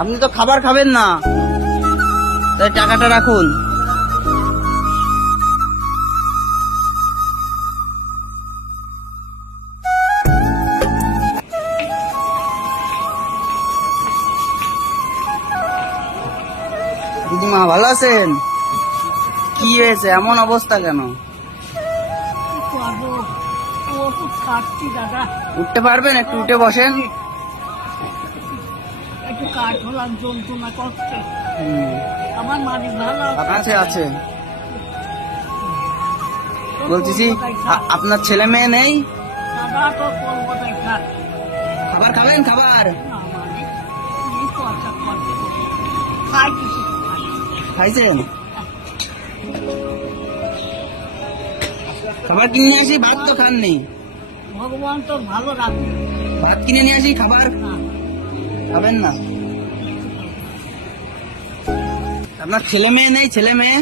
আপনি তো খাবার খাবেন না। তাই টাকাটা রাখুন। দিদিমা ভালো আছেন? কি হয়েছে? এমন অবস্থা কেন? উঠতে পারবেন? একটু উঠে বসেন। একটু কাঠ হলাম যন্ত্রণা করছে। হুম, আমার মালিক ভালো আছে। আছে। বলতেছি আপনার ছেলে মেয়ে নেই? খাবার খাবেন খাবার। খাইছেন? খাবার কিনে নিয়ে আসি ভাত তো খাননি। ভগবান তো ভালো রাখবে ভাত কিনে নিয়ে আসি খাবার? খাবেন না? আপনার ছেলে মেয়ে নেই ছেলে মেয়ে?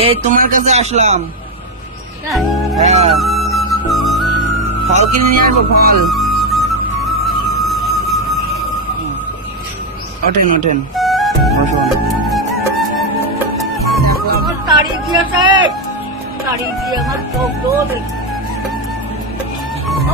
এই তোমার কাছে আসলাম। হ্যাঁ। হ্যাঁ। ফল কিনে নিয়ে আসব ফল। ওঠেন ওঠেন। বসুন দিয়েছে। তাড়ি দিয়ে আমার চোখ দেখি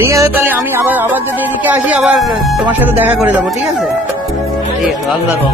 ঠিক আছে, তাহলে আমি আবার আবার যদি এদিকে আসি, আবার তোমার সাথে দেখা করে যাব, ঠিক আছে? ঠিক আছে থাকো